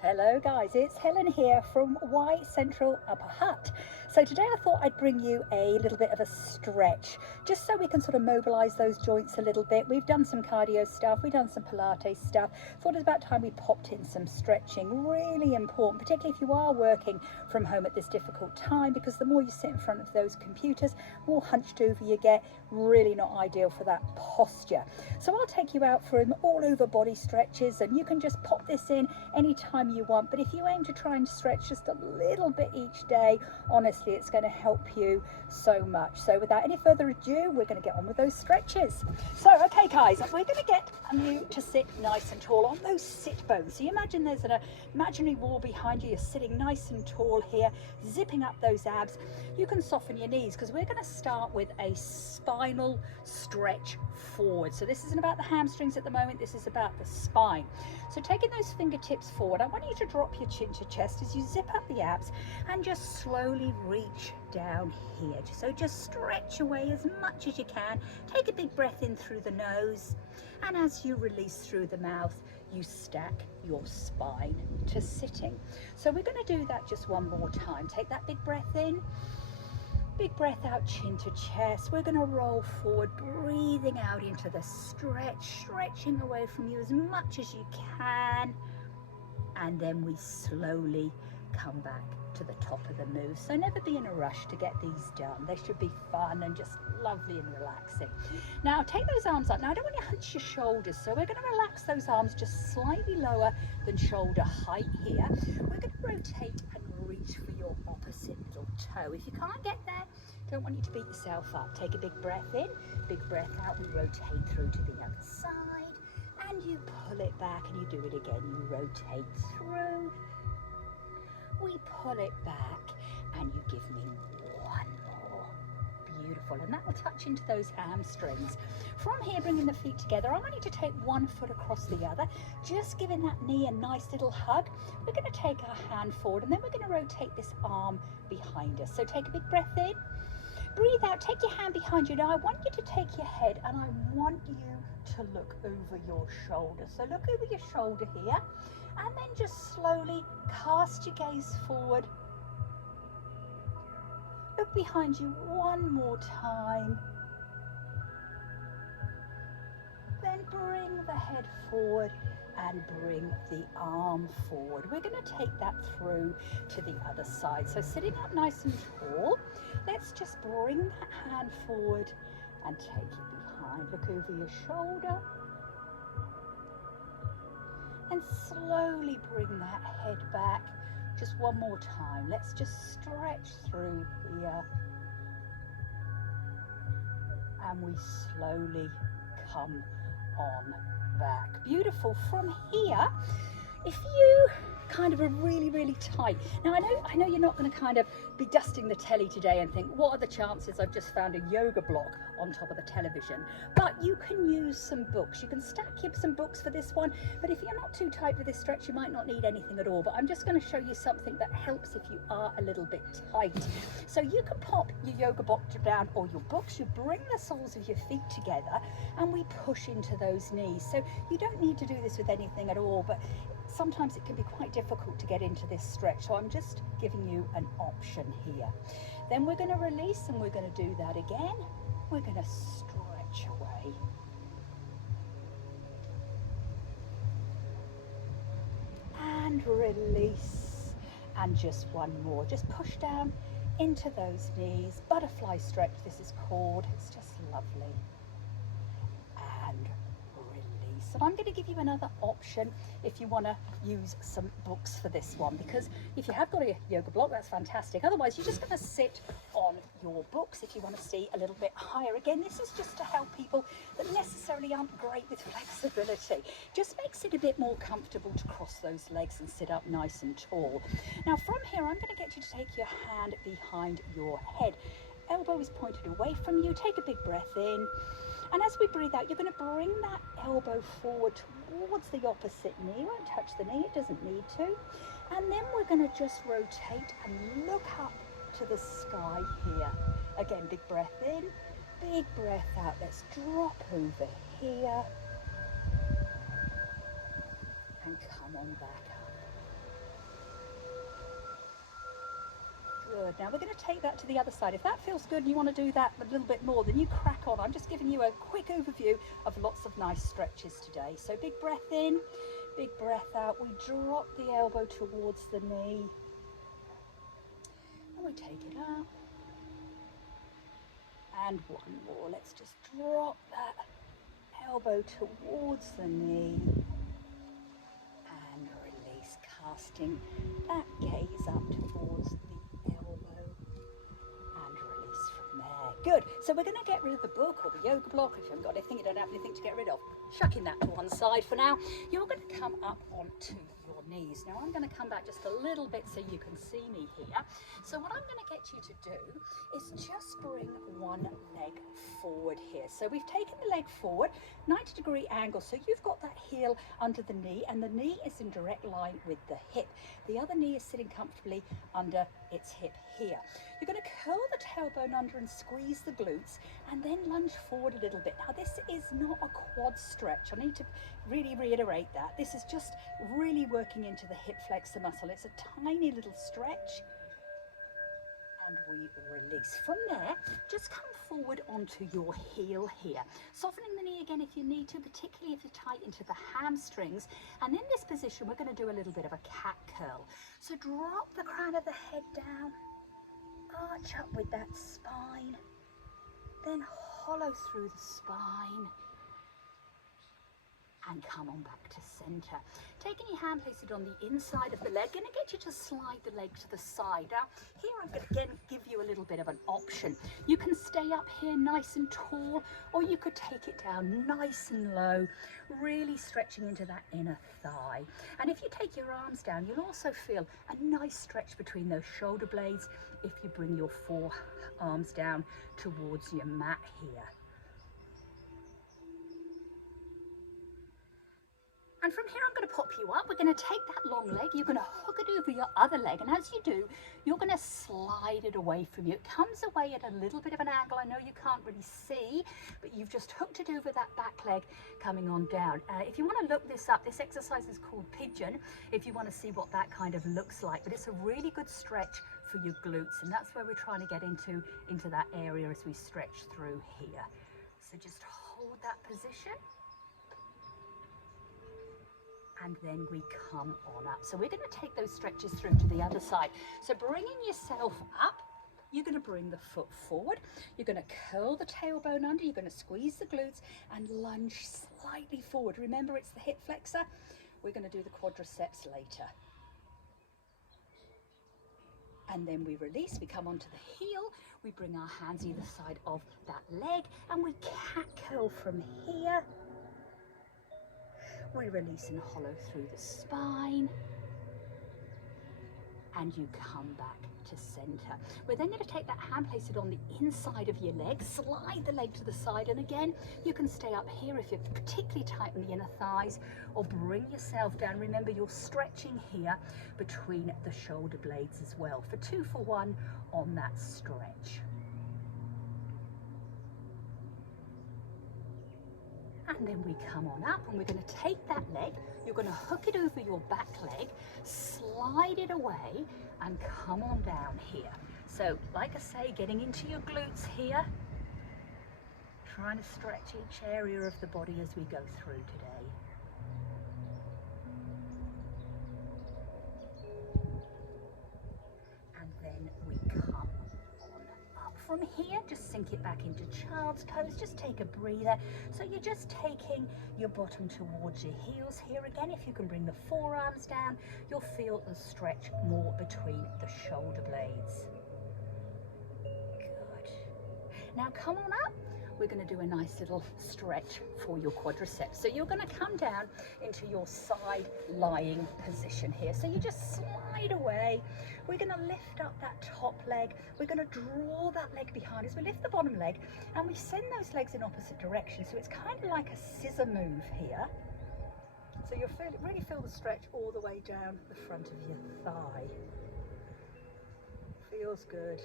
Hello guys, it's Helen here from Y Central Upper Hut. So today I thought I'd bring you a little bit of a stretch, just so we can sort of mobilise those joints a little bit. We've done some cardio stuff, we've done some Pilates stuff. Thought it was about time we popped in some stretching. Really important, particularly if you are working from home at this difficult time, because the more you sit in front of those computers, more hunched over you get. Really not ideal for that posture. So I'll take you out for an all over body stretches, and you can just pop this in anytime you want, but if you aim to try and stretch just a little bit each day, honestly it's going to help you so much. So without any further ado, we're going to get on with those stretches. So okay guys, we're going to get you to sit nice and tall on those sit bones. So you imagine there's an imaginary wall behind you, you're sitting nice and tall here, zipping up those abs. You can soften your knees because we're going to start with a spinal stretch forward. So this isn't about the hamstrings at the moment, this is about the spine. So taking those fingertips forward, I want you to drop your chin to chest as you zip up the abs and just slowly reach down here. So just stretch away as much as you can. Take a big breath in through the nose, and as you release through the mouth, you stack your spine to sitting. So we're going to do that just one more time. Take that big breath in. Big breath out, chin to chest. We're going to roll forward, breathing out into the stretch, stretching away from you as much as you can. And then we slowly come back to the top of the move. So never be in a rush to get these done. They should be fun and just lovely and relaxing. Now take those arms up. Now I don't want you to hunch your shoulders, so we're going to relax those arms just slightly lower than shoulder height here. We're going to rotate and reach for your opposite little toe. If you can't get there, don't want you to beat yourself up. Take a big breath in, big breath out, and rotate through to the other side. And you pull it back and you do it again. You rotate through, we pull it back, and you give me one more. Beautiful. And that will touch into those hamstrings. From here, bringing the feet together, I want you to take one foot across the other, just giving that knee a nice little hug. We're going to take our hand forward, and then we're going to rotate this arm behind us. So take a big breath in, breathe out, take your hand behind you. Now I want you to take your head and I want you to look over your shoulder. So look over your shoulder here, and then just slowly cast your gaze forward. Look behind you one more time. Then bring the head forward and bring the arm forward. We're going to take that through to the other side. So sitting up nice and tall, let's just bring that hand forward and take it behind. Look over your shoulder and slowly bring that head back. Just one more time. Let's just stretch through here. And we slowly come on back. Beautiful. From here, if you kind of are really tight. Now I know you're not going to kind of be dusting the telly today and think, what are the chances I've just found a yoga block on top of the television? But you can use some books. You can stack some books for this one, but if you're not too tight with this stretch, you might not need anything at all. But I'm just going to show you something that helps if you are a little bit tight. So you can pop your yoga block down or your books, you bring the soles of your feet together and we push into those knees. So you don't need to do this with anything at all, but sometimes it can be quite difficult to get into this stretch, so I'm just giving you an option here. Then we're going to release and we're going to do that again. We're going to stretch away. And release. And just one more. Just push down into those knees. Butterfly stretch, this is called. It's just lovely. And release. And I'm going to give you another option if you want to use some books for this one, because if you have got a yoga block, that's fantastic. Otherwise, you're just going to sit on your books if you want to see a little bit higher. Again, this is just to help people that necessarily aren't great with flexibility. Just makes it a bit more comfortable to cross those legs and sit up nice and tall. Now from here, I'm going to get you to take your hand behind your head. Elbow is pointed away from you. Take a big breath in. And as we breathe out, you're going to bring that elbow forward towards the opposite knee. Won't touch the knee, it doesn't need to. And then we're going to just rotate and look up to the sky here. Again, big breath in, big breath out. Let's drop over here and come on back up. Good. Now we're going to take that to the other side. If that feels good and you want to do that a little bit more, then you crack on. I'm just giving you a quick overview of lots of nice stretches today. So big breath in, big breath out. We drop the elbow towards the knee. And we take it up. And one more. Let's just drop that elbow towards the knee. And release, casting that gaze up towards the elbow. And release from there. Good. So we're going to get rid of the book or the yoga block. If you haven't got anything, you don't have anything to get rid of. Shucking that to one side for now. You're going to come up onto your knees. Now I'm going to come back just a little bit so you can see me here. So what I'm going to get you to do is just bring one leg forward here. So we've taken the leg forward, 90-degree angle. So you've got that heel under the knee and the knee is in direct line with the hip. The other knee is sitting comfortably under its hip here. You're going to curl the tailbone under and squeeze the glutes and then lunge forward a little bit. Now this is not a quad stretch. I need to really reiterate that. This is just really working into the hip flexor muscle. It's a tiny little stretch. And we release. From there, just come forward onto your heel here. Softening the knee again if you need to, particularly if you're tight into the hamstrings. And in this position, we're going to do a little bit of a cat curl. So drop the crown of the head down, arch up with that spine, then hollow through the spine. And come on back to center. Taking your hand, place it on the inside of the leg. Going to get you to slide the leg to the side. Now, here I'm going to again give you a little bit of an option. You can stay up here nice and tall, or you could take it down nice and low, really stretching into that inner thigh. And if you take your arms down, you'll also feel a nice stretch between those shoulder blades if you bring your forearms down towards your mat here. And from here, I'm going to pop you up. We're going to take that long leg. You're going to hook it over your other leg. And as you do, you're going to slide it away from you. It comes away at a little bit of an angle. I know you can't really see, but you've just hooked it over that back leg coming on down. If you want to look this up, this exercise is called pigeon, if you want to see what that kind of looks like. But it's a really good stretch for your glutes. And that's where we're trying to get into that area as we stretch through here. So just hold that position. And then we come on up. So we're going to take those stretches through to the other side. So bringing yourself up, you're going to bring the foot forward. You're going to curl the tailbone under. You're going to squeeze the glutes and lunge slightly forward. Remember, it's the hip flexor. We're going to do the quadriceps later. And then we release. We come onto the heel. We bring our hands either side of that leg and we cat curl from here. We release and hollow through the spine. And you come back to center. We're then going to take that hand, place it on the inside of your leg, slide the leg to the side. And again, you can stay up here if you're particularly tight in the inner thighs, or bring yourself down. Remember, you're stretching here between the shoulder blades as well for 2 for 1 on that stretch. And then we come on up and we're going to take that leg, you're going to hook it over your back leg, slide it away and come on down here. So like I say, getting into your glutes here, trying to stretch each area of the body as we go through today. And then we come on up. From here, just sink it back into child's pose. Just take a breather. So you're just taking your bottom towards your heels here. Again, if you can bring the forearms down, you'll feel a stretch more between the shoulder blades. Good. Now come on up. We're going to do a nice little stretch for your quadriceps. So you're going to come down into your side lying position here. So you just slide away. We're going to lift up that top leg. We're going to draw that leg behind us. We lift the bottom leg and we send those legs in opposite directions. So it's kind of like a scissor move here. So you'll really feel the stretch all the way down the front of your thigh. Feels good.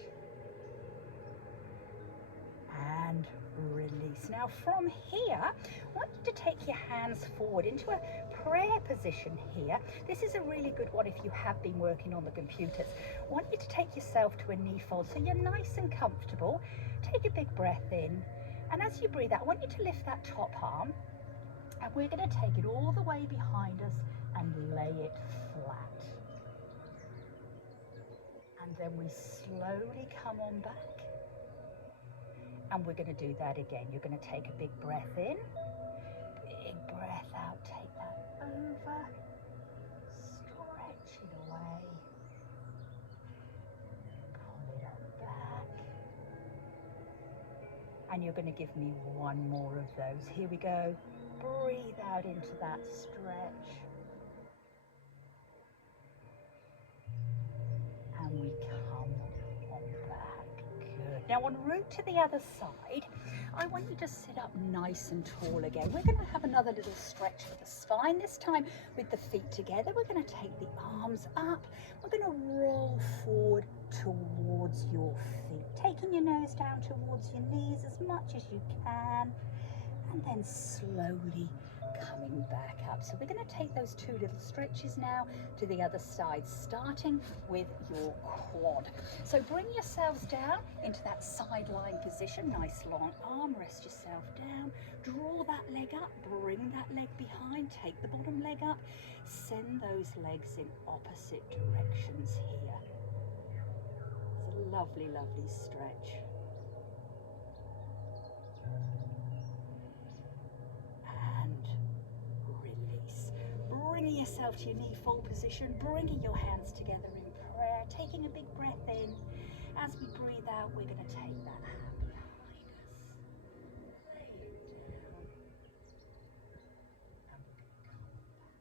And release. Now from here, I want you to take your hands forward into a prayer position here. This is a really good one if you have been working on the computers. I want you to take yourself to a knee fold so you're nice and comfortable. Take a big breath in, and as you breathe out, I want you to lift that top arm, and we're going to take it all the way behind us and lay it flat. And then we slowly come on back, and we're going to do that again. You're going to take a big breath in, big breath out, take that over, stretch it away, pull it on back, and you're going to give me one more of those. Here we go. Breathe out into that stretch, and we come on back. Good. Now en route to the other side, I want you to sit up nice and tall again. We're going to have another little stretch for the spine, this time with the feet together. We're going to take the arms up. We're going to roll forward towards your feet, taking your nose down towards your knees as much as you can, and then slowly coming back up. So we're going to take those two little stretches now to the other side, starting with your quad. So bring yourselves down into that side lying position, nice long arm, rest yourself down, draw that leg up, bring that leg behind, take the bottom leg up, send those legs in opposite directions here. It's a lovely, lovely stretch. Bringing yourself to your knee fold position, bringing your hands together in prayer, taking a big breath in. As we breathe out, we're going to take that hand behind us, lay it down, and we're going to come back.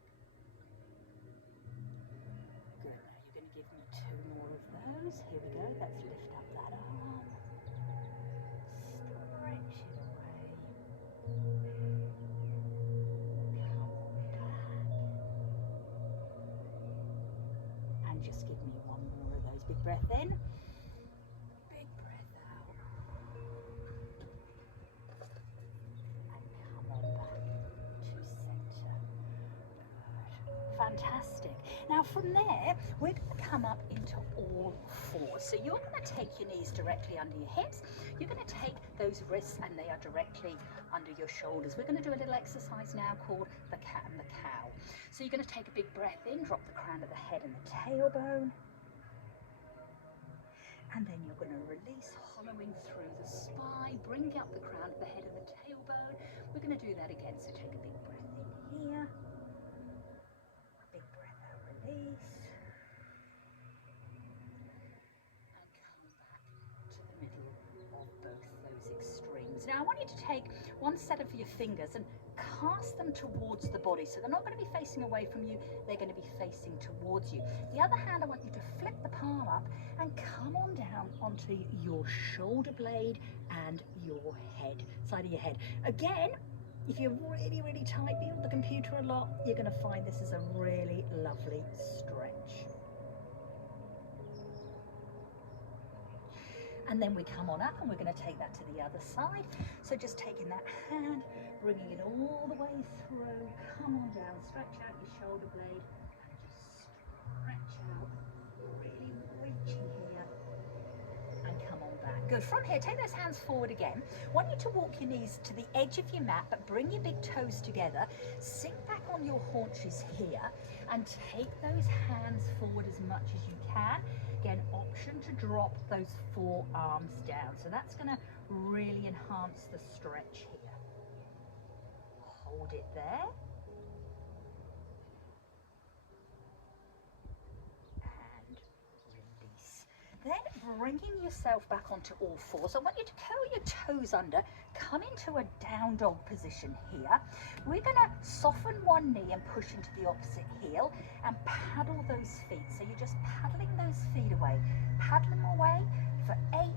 Good. Now you're going to give me two more of those. Here we go. Let's lift up that arm, stretch it away. Just give me one more of those. Big breath in, big breath out, and come on back to center. Good. Fantastic. Now from there, we're going to come up into all fours. So you're going to take your knees directly under your hips. You're going to take those wrists and they are directly under your shoulders. We're going to do a little exercise now called the cat and the cow. So you're going to take a big breath in, drop the crown of the head and the tailbone. And then you're going to release, hollowing through the spine, bring up the crown of the head and the tailbone. We're going to do that again. So take a big breath in here. A big breath out, release. Now I want you to take one set of your fingers and cast them towards the body. So they're not going to be facing away from you, they're going to be facing towards you. The other hand, I want you to flip the palm up and come on down onto your shoulder blade and your head, side of your head. Again, if you're really, really tight, be on the computer a lot, you're going to find this is a really lovely stretch. And then we come on up and we're going to take that to the other side. So just taking that hand, bringing it all the way through, come on down, stretch out your shoulder blade, and just stretch out, really reaching here, and come on back. Good. From here, take those hands forward again. I want you to walk your knees to the edge of your mat, but bring your big toes together, sink back on your haunches here, and take those hands forward as much as you can. Again, option to drop those forearms down. So that's going to really enhance the stretch here. Hold it there. And release. Then bringing yourself back onto all fours. I want you to curl your toes under, come into a down dog position here. We're going to soften one knee and push into the opposite heel and paddle those feet. So you're just paddling those feet away. Paddle them away for 8,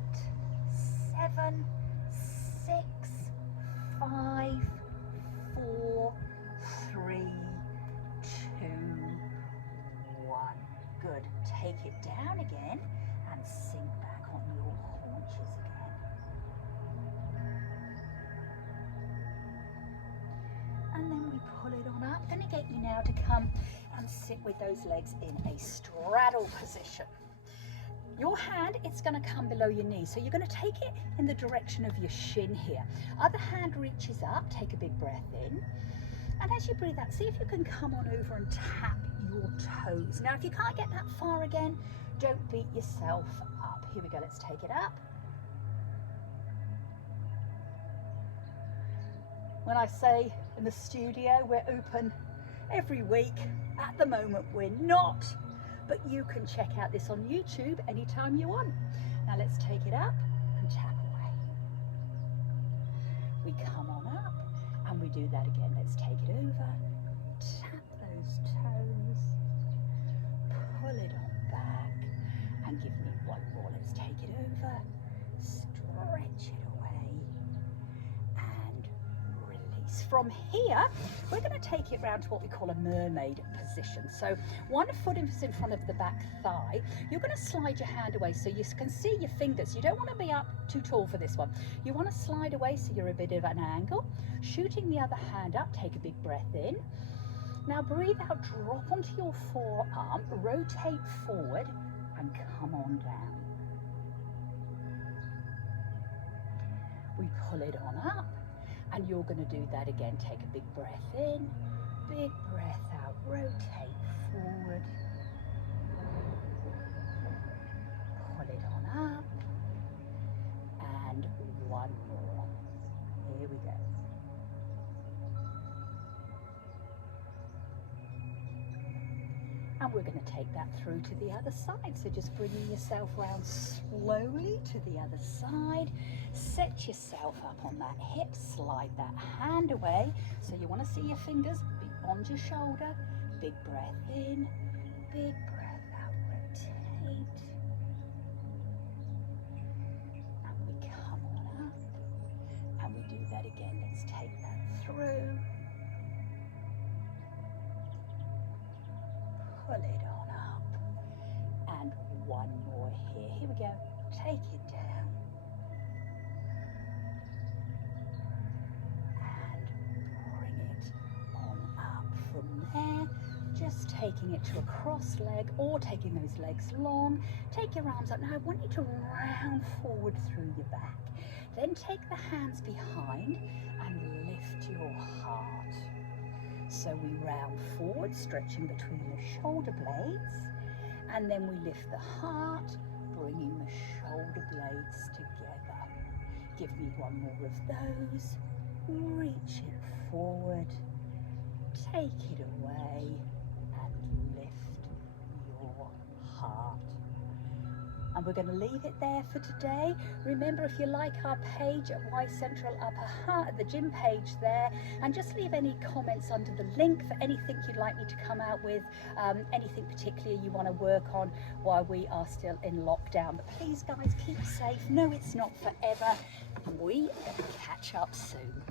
7, 6, 5, 4, 3, 2, 1. Good. Take it down again and sink back on your haunches again. And then we pull it on up. And to get you now to come and sit with those legs in a straddle position. Your hand, it's going to come below your knee, so you're going to take it in the direction of your shin here. Other hand reaches up, take a big breath in, and as you breathe out, see if you can come on over and tap your toes. Now, if you can't get that far again, don't beat yourself up. Here we go, let's take it up. When I say in the studio, we're open every week. At the moment, we're not. But you can check out this on YouTube anytime you want. Now let's take it up and tap away. We come on up and we do that again. Let's take it over, tap those toes, pull it on back, and give me one more. Let's take it over, stretch it away, and release. From here, we're going to take it round to what we call a mermaid position. So one foot is in front of the back thigh. You're going to slide your hand away so you can see your fingers. You don't want to be up too tall for this one. You want to slide away so you're a bit of an angle. Shooting the other hand up, take a big breath in. Now breathe out, drop onto your forearm, rotate forward and come on down. We pull it on up. And you're going to do that again. Take a big breath in, big breath out, rotate forward, pull it on up, and one more. Here we go. And we're going to take that through to the other side. So just bringing yourself round slowly to the other side. Set yourself up on that hip, slide that hand away. So you want to see your fingers beyond your shoulder. Big breath in, big breath out, rotate. And we come on up. And we do that again. Let's take that through. Pull it on up. And one more here. Here we go. Take it down. From there, just taking it to a cross leg or taking those legs long. Take your arms up. Now I want you to round forward through your back. Then take the hands behind and lift your heart. So we round forward, stretching between the shoulder blades, and then we lift the heart, bringing the shoulder blades together. Give me one more of those. Reach it forward. Take it away and lift your heart. And we're going to leave it there for today. Remember, if you like our page at Y Central Upper Hut, the gym page there, and just leave any comments under the link for anything you'd like me to come out with, anything particular you want to work on while we are still in lockdown. But please, guys, keep safe. No, it's not forever. We will catch up soon.